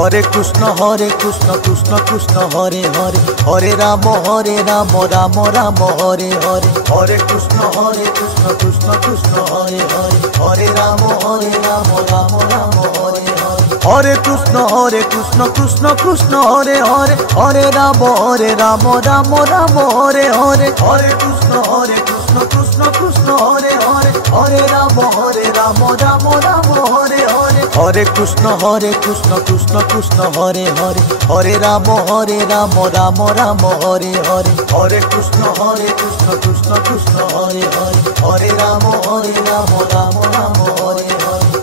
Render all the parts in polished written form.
Hare Krishna Krishna Krishna Hare Hare Hare Rama Rama Rama Hare Hare Hare Krishna Krishna Krishna Hare Hare Hare Rama Rama Rama Hare Hare Hare Krishna Krishna Krishna Hare Hare Hare Rama Rama Rama Hare Hare Hare Krishna Krishna Krishna Hare Hare Hare Rama Rama Rama Hare Hare Hare Krishna Krishna Krishna Hare Hare Hare Rama Rama Rama Hare Hare Hare Krishna Krishna Krishna Hare Hare Hare Rama Rama Rama Hare Hare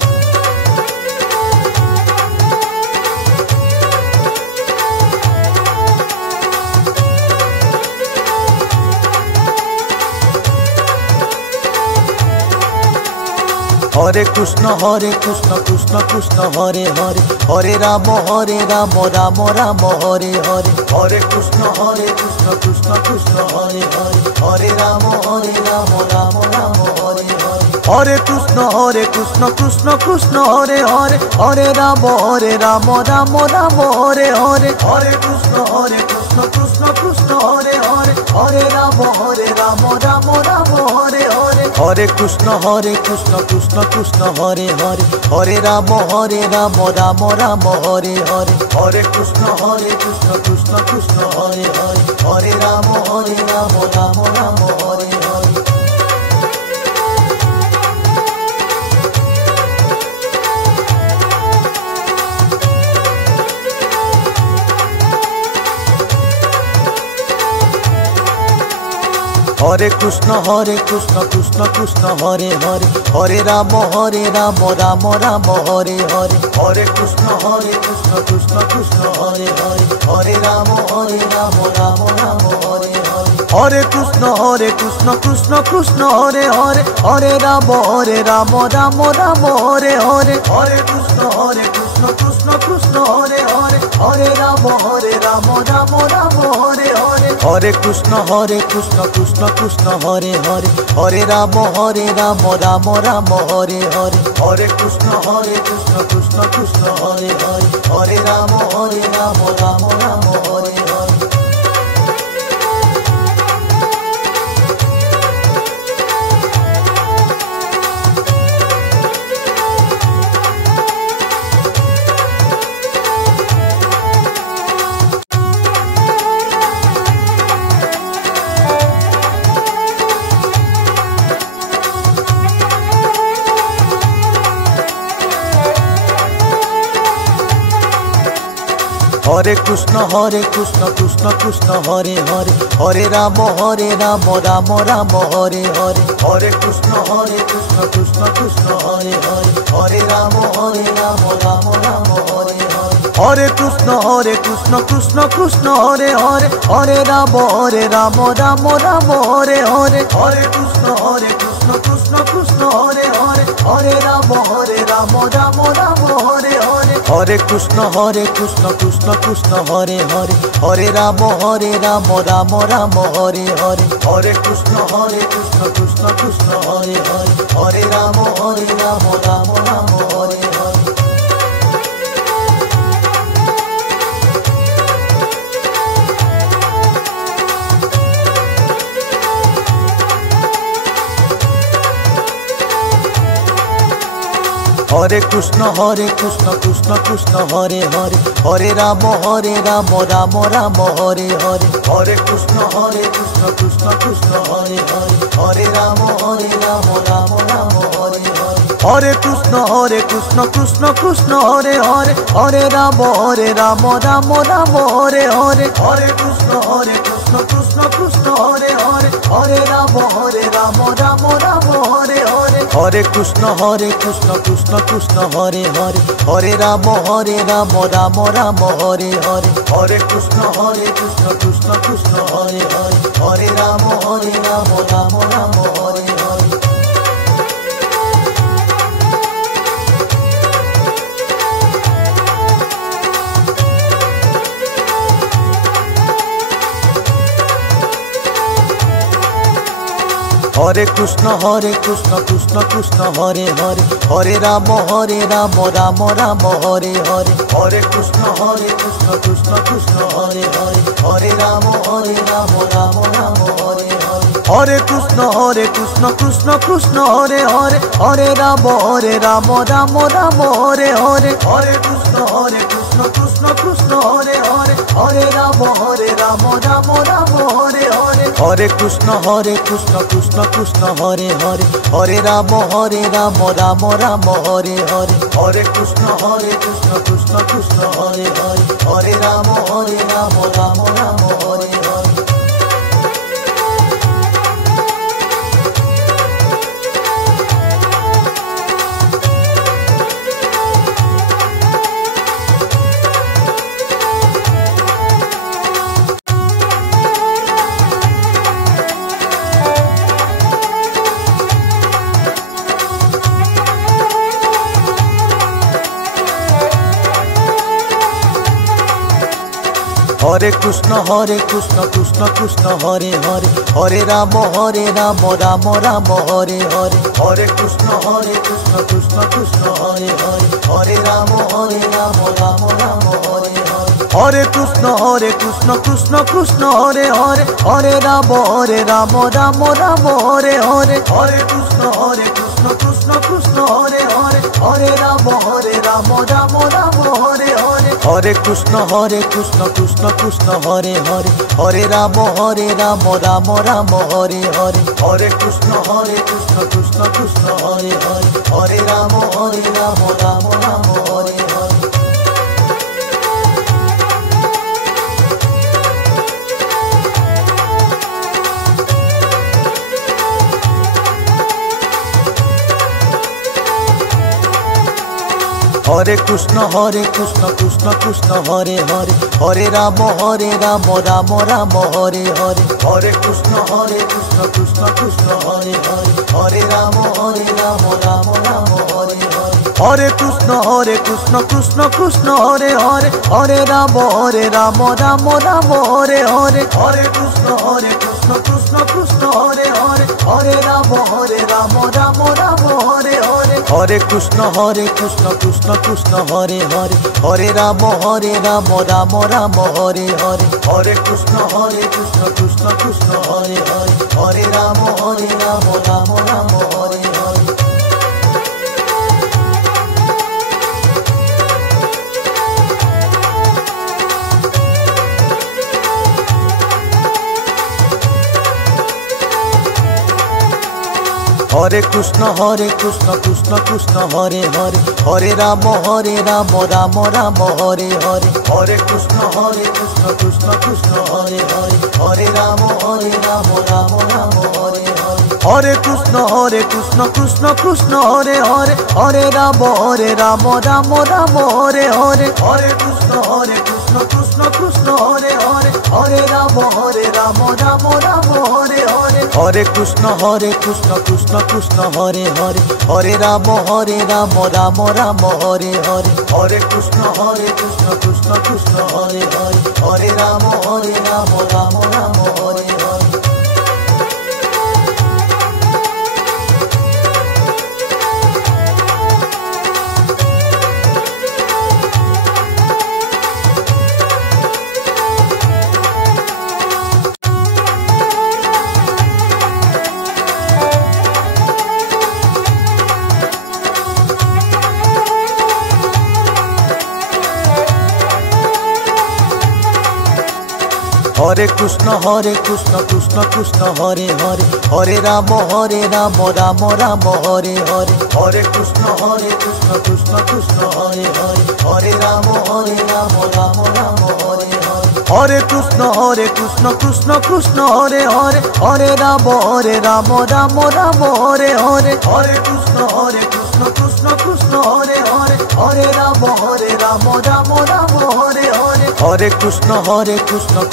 Hare Krishna Krishna Krishna Hare Hare Hare Rama Rama Rama Hare Hare Hare Krishna Krishna Krishna Hare Hare Hare Rama Rama Rama Hare Hare Hare Krishna Krishna Krishna Hare Hare Hare Rama Rama Rama Hare Hare Hare Krishna Krishna Krishna Hare Hare Hare Rama Rama Rama Hare Hare Hare Krishna Krishna Krishna Hare Hare Hare Rama Rama Rama Hare Hare Hare Krishna Krishna Krishna Hare Hare Hare Rama Rama Rama Hare Hare Hare Krishna Krishna Krishna Hare Hare Hare Rama Rama Rama Hare Hare Hare Krishna Krishna Krishna Hare Hare Hare Rama Rama Rama Hare Hare Hare Krishna Krishna Krishna Hare Hare Hare Rama Rama Rama Hare Hare Hare Krishna Krishna Krishna Hare Hare Hare Rama Rama Rama Hare Hare Hare Krishna Krishna Krishna Hare Hare Hare Rama Rama Rama Hare Hare Hare Krishna Krishna Krishna Hare Hare Hare Rama Rama Rama Hare Hare Hare Krishna Krishna Krishna Hare Hare Hare Rama Rama Rama Hare Hare Hare Krishna Krishna Krishna Hare Hare Hare Rama Rama Rama Hare Hare Hare Krishna Krishna Krishna Hare Hare Hare Rama Rama Rama Hare Hare Hare Krishna Krishna Krishna Hare Hare Hare Rama Rama Rama Hare Hare Hare Krishna Krishna Krishna Hare Hare Hare Rama Rama Rama Hare Hare Hare Krishna Krishna Krishna Hare Hare Hare Rama Rama Rama Hare Hare Hare Krishna Krishna Krishna Hare Hare Hare Rama Rama Rama Hare Hare Hare Krishna Krishna Krishna Hare Hare Hare Rama Rama Rama Hare Hare Hare Krishna Krishna Krishna Hare Hare Hare Rama Rama Rama Hare Hare Hare Krishna Krishna Krishna Hare Hare Hare Rama Rama Rama Hare Hare Hare Krishna Krishna Krishna Hare Hare Hare Rama Rama Rama Hare Hare Hare Krishna Krishna Krishna Hare Hare Hare Rama Rama Rama Hare Hare Krishna Krishna Krishna Hare Hare, Hare Ram Ram Ram Hare Hare, Hare Krishna Krishna Krishna Hare Hare, Hare Ram Ram Ram Hare Hare, Hare Krishna Krishna Krishna Hare Hare, Hare Ram Ram Ram Hare Hare, Hare Krishna Krishna Krishna Hare Hare, Hare Ram Ram Ram Hare Hare, Hare Krishna Krishna Krishna Hare Hare, Hare Ram Ram Ram Hare Hare, Hare Krishna Krishna Krishna Hare Hare, Hare Ram Ram Ram Hare Hare. Hare Krishna Krishna Krishna Hare Hare, Hare Ram Ram Ram Hare Hare, Hare Krishna Krishna Krishna Hare Hare, Hare Ram Ram Ram Hare Hare, Hare Krishna Krishna Krishna Hare Hare, Hare Ram Ram Ram Hare Hare, Hare Krishna Krishna Krishna Hare Hare, Hare Ram Ram Ram Hare Hare, Hare Krishna Krishna Krishna Hare Hare, Hare Ram Ram Ram Hare Hare, Hare Krishna Krishna Krishna Hare Hare, Hare Ram Ram Ram Hare Hare. Hare Krishna Krishna Krishna Hare Hare, Hare Ram Ram Ram Hare Hare, Hare Krishna Krishna Krishna Hare Hare, Hare Ram Ram Ram Hare Hare, Hare Krishna Krishna Krishna Hare Hare, Hare Ram Ram Ram Hare Hare, Hare Krishna Krishna Krishna Hare Hare, Hare Ram Ram Ram Hare Hare, Hare Krishna Krishna Krishna Hare Hare, Hare Ram Ram Ram Hare Hare, Hare Krishna Krishna Krishna Hare Hare, Hare Ram Ram Ram Hare Hare. Hare Krishna Krishna Krishna Hare Hare, Hare Ram Ram Ram Hare Hare, Hare Krishna Krishna Krishna Hare Hare, Hare Ram Ram Ram Hare Hare, Hare Krishna Krishna Krishna Hare Hare, Hare Ram Ram Ram Hare Hare, Hare Krishna Krishna Krishna Hare Hare, Hare Ram Ram Ram Hare Hare, Hare Krishna Krishna Krishna Hare Hare, Hare Ram Ram Ram Hare Hare, Hare Krishna Krishna Krishna Hare Hare, Hare Ram Ram Ram Hare Hare. Hare Krishna Krishna Krishna Hare Hare, Hare Ram Ram Ram Hare Hare, Hare Krishna Krishna Krishna Hare Hare, Hare Ram Ram Ram Hare Hare, Hare Krishna Krishna Krishna Hare Hare, Hare Ram Ram Ram Hare Hare, Hare Krishna Krishna Krishna Hare Hare, Hare Ram Ram Ram Hare Hare, Hare Krishna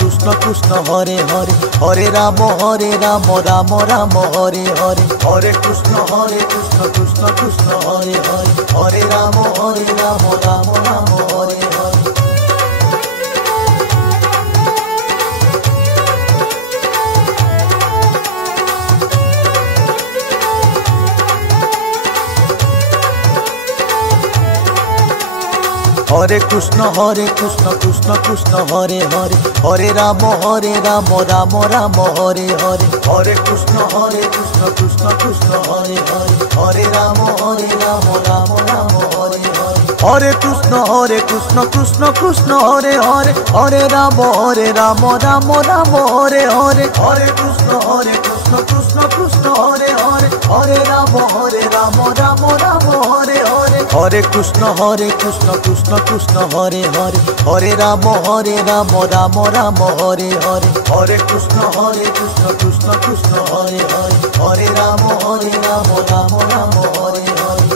Krishna Krishna Hare Hare, Hare Ram Ram Ram Hare Hare, Hare Krishna Krishna Krishna Hare Hare, Hare Ram Ram Ram Hare Hare. Krishna Krishna Hare Hare, Hare Ram Ram Ram Hare Hare, Hare Krishna Krishna Krishna Hare Hare, Hare Ram Ram Ram Hare Hare, Hare Krishna Krishna Krishna Hare Hare, Hare Ram Ram Ram Hare Hare, Hare Krishna Krishna Krishna Hare Hare, Hare Ram Ram Ram Hare Hare, Hare Krishna Krishna Krishna Hare Hare, Hare Ram Ram Ram Hare Hare, Hare Krishna Krishna Krishna Hare Hare, Hare Ram Ram Ram Hare Hare.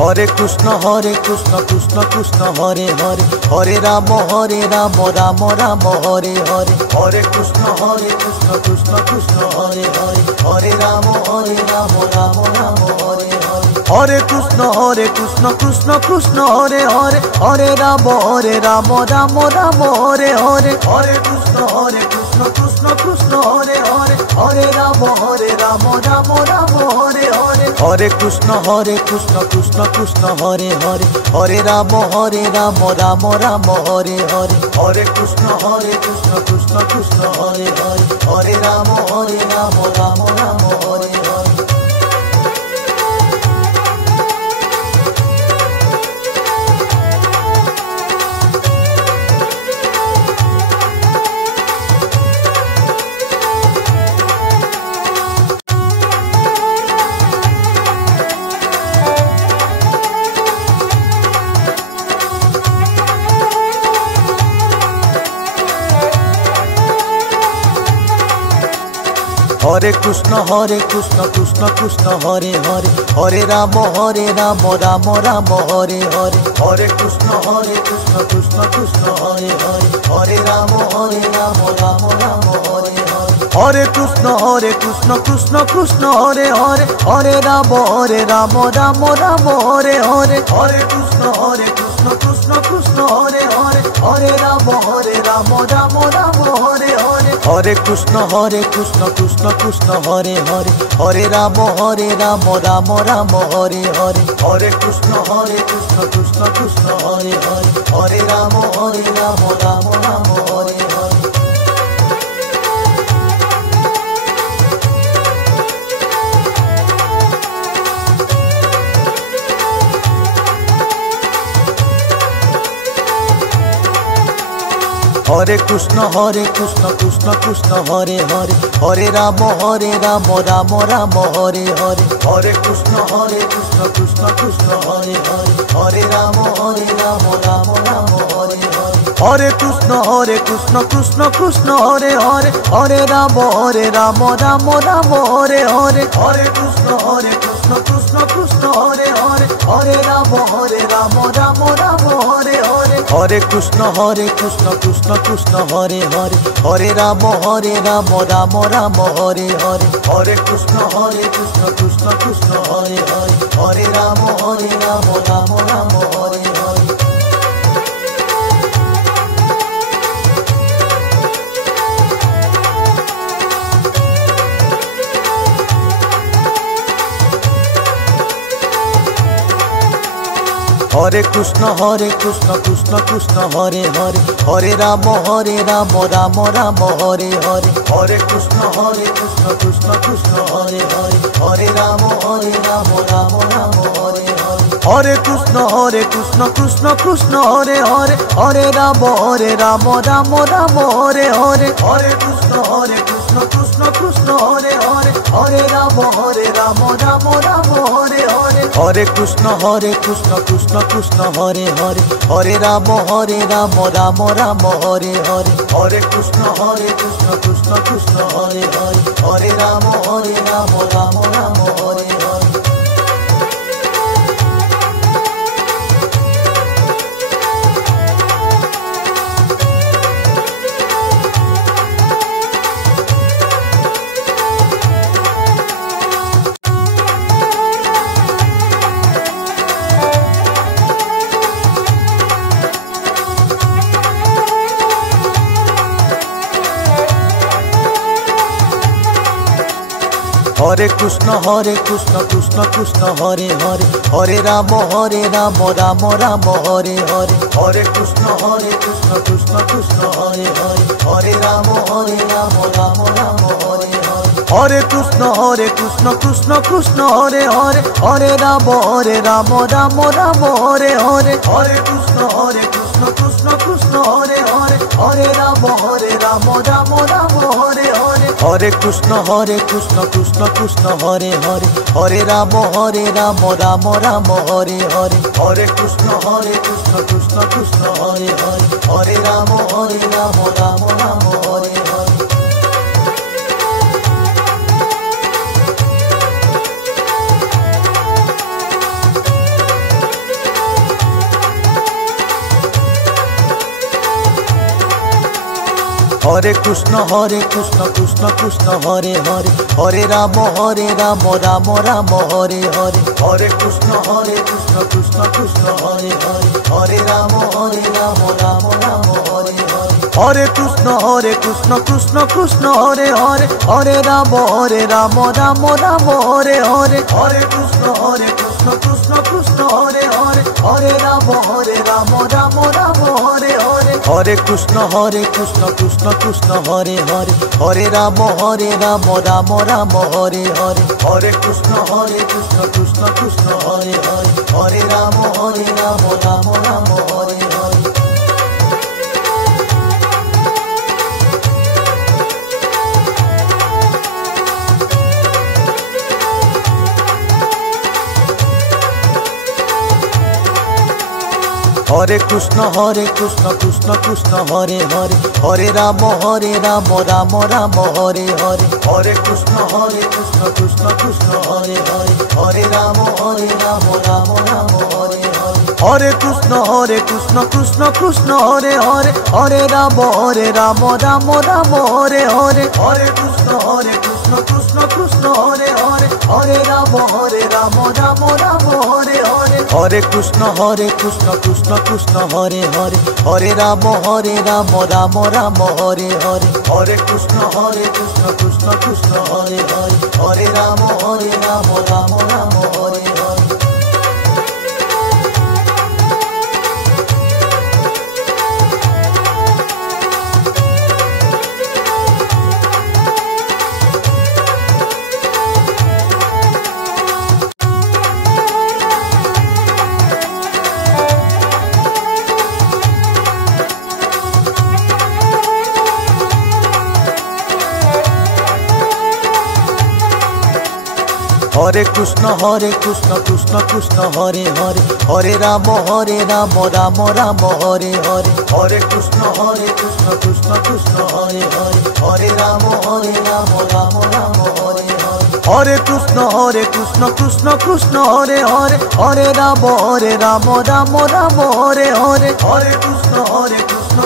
Hare Krishna Krishna Krishna Hare Hare, Hare Ram Ram Ram Hare Hare, Hare Krishna Krishna Krishna Hare Hare, Hare Ram Ram Ram Hare Hare, Hare Krishna Krishna Krishna Hare Hare, Hare Ram Ram Ram Hare Hare, Hare Krishna Krishna Krishna Hare Hare, Hare Ram Ram Ram Hare Hare, Hare Krishna Krishna Krishna Hare Hare, Hare Ram Ram Ram Hare Hare, Hare Krishna Krishna Krishna Hare Hare, Hare Ram Ram Ram Hare Hare. Hare Krishna Krishna Krishna Hare Hare, Hare Ram Ram Ram Hare Hare, Hare Krishna Krishna Krishna Hare Hare, Hare Ram Ram Ram Hare Hare, Hare Krishna Krishna Krishna Hare Hare, Hare Ram Ram Ram Hare Hare, Hare Krishna Krishna Krishna Hare Hare, Hare Ram Ram Ram Hare Hare, Hare Krishna Krishna Krishna Hare Hare, Hare Ram Ram Ram Hare Hare, Hare Krishna Krishna Krishna Hare Hare, Hare Ram Ram Ram Hare Hare. Hare Krishna Krishna Krishna Hare Hare, Hare Ram Ram Ram Hare Hare, Hare Krishna Krishna Krishna Hare Hare, Hare Ram Ram Ram Hare Hare, Hare Krishna Krishna Krishna Hare Hare, Hare Ram Ram Ram Hare Hare, Hare Krishna Krishna Krishna Hare Hare, Hare Ram Ram Ram Hare Hare, Hare Krishna Krishna Krishna Hare Hare, Hare Ram Ram Ram Hare Hare, Hare Krishna Krishna Krishna Hare Hare, Hare Ram Ram Ram Hare Hare. Hare Krishna Krishna Krishna Hare Hare, Hare Ram Ram Ram Hare Hare, Hare Krishna Krishna Krishna Hare Hare, Hare Ram Ram Ram Hare Hare, Hare Krishna Krishna Krishna Hare Hare, Hare Ram Ram Ram Hare Hare, Hare Krishna Krishna Krishna Hare Hare, Hare Ram Ram Ram Hare Hare, Hare Krishna Krishna Krishna Hare Hare, Hare Ram Ram Ram Hare Hare, Hare Krishna Krishna Krishna Hare Hare, Hare Ram Ram Ram Hare Hare. Hare Krishna Krishna Krishna Hare Hare, Hare Ram Ram Ram Hare Hare, Hare Krishna Krishna Krishna Hare Hare, Hare Ram Ram Ram Hare Hare, Hare Krishna Krishna Krishna Hare Hare, Hare Ram Ram Ram Hare Hare, Hare Krishna Krishna Krishna Hare Hare, Hare Ram Ram Ram Hare Hare, Hare Krishna Krishna Krishna Hare Hare, Hare Ram Ram Ram Hare Hare, Hare Krishna Krishna Krishna Hare Hare, Hare Ram Ram Ram Hare Hare. Hare Krishna Krishna Krishna Hare Hare, Hare Ram Ram Ram Hare Hare, Hare Krishna Krishna Krishna Hare Hare, Hare Ram Ram Ram Hare Hare, Hare Krishna Krishna Krishna Hare Hare, Hare Ram Ram Ram Hare Hare, Hare Krishna Krishna Krishna Hare Hare, Hare Ram Ram Ram Hare Hare, Hare Krishna Krishna Krishna Hare Hare, Hare Ram Ram Ram Hare Hare, Hare Krishna Krishna Krishna Hare Hare, Hare Ram Ram Ram Hare Hare. Hare Krishna Krishna Krishna Hare Hare, Hare Ram Ram Ram Hare Hare, Hare Krishna Krishna Krishna Hare Hare, Hare Ram Ram Ram Hare Hare, Hare Krishna Krishna Krishna Hare Hare, Hare Ram Ram Ram Hare Hare, Hare Krishna Krishna Krishna Hare Hare, Hare Ram Ram Ram Hare Hare, Hare Krishna Krishna Krishna Hare Hare, Hare Ram Ram Ram Hare Hare, Hare Krishna Krishna Krishna Hare Hare, Hare Ram Ram Ram Hare Hare. Hare Krishna Krishna Krishna Hare Hare, Hare Ram Ram Ram Hare Hare, Hare Krishna Krishna Krishna Hare Hare, Hare Ram Ram Ram Hare Hare, Hare Krishna Krishna Krishna Hare Hare, Hare Ram Ram Ram Hare Hare, Hare Krishna Krishna Krishna Hare Hare, Hare Ram Ram Ram Hare Hare, Hare Krishna Krishna Krishna Hare Hare, Hare Ram Ram Ram Hare Hare, Hare Krishna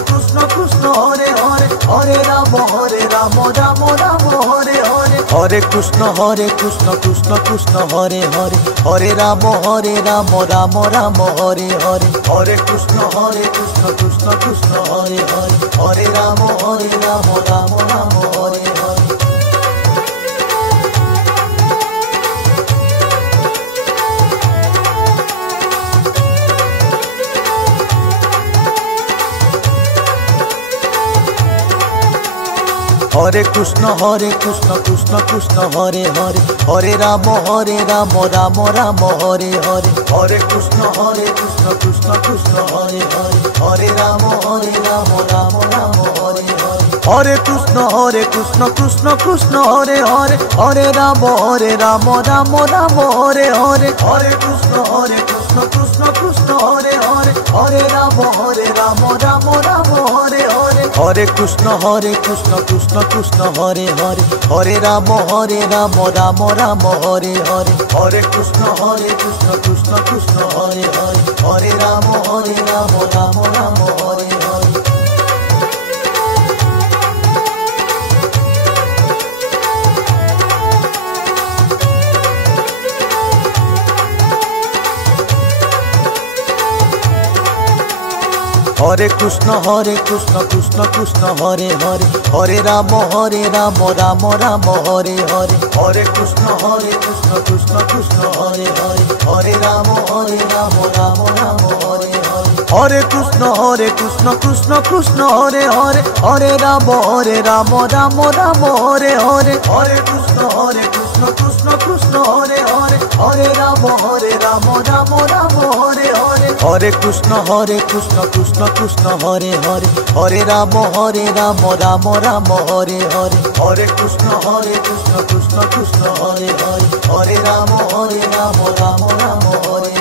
Krishna Krishna Hare Hare, Hare Ram Ram Ram Hare Hare. Hare Krishna Krishna Krishna Hare Hare, Hare Ram Ram Ram Hare Hare, Hare Krishna Krishna Krishna Hare Hare, Hare Ram Ram Ram Hare Hare, Hare Krishna Krishna Krishna Hare Hare, Hare Ram Ram Ram Hare Hare, Hare Krishna Krishna Krishna Hare Hare, Hare Ram Ram Ram Hare Hare, Hare Krishna Krishna Krishna Hare Hare, Hare Ram Ram Ram Hare Hare, Hare Krishna Krishna Krishna Hare Hare, Hare Ram Ram Ram Hare Hare. Hare Hare Krishna Krishna Krishna Hare Hare Hare Ram Ram Ram Hare Hare Hare Krishna Krishna Krishna Hare Hare Hare Ram Ram Ram Hare Hare Hare Krishna Krishna Krishna Hare Hare Hare Ram Ram Ram Hare Hare Hare Krishna Krishna Krishna Hare Hare Hare Ram Ram Ram Hare Hare Hare Krishna Krishna Krishna Hare Hare Hare Ram Ram Ram Hare Hare Hare Krishna Krishna Krishna Hare Hare Hare Ram Ram Ram Hare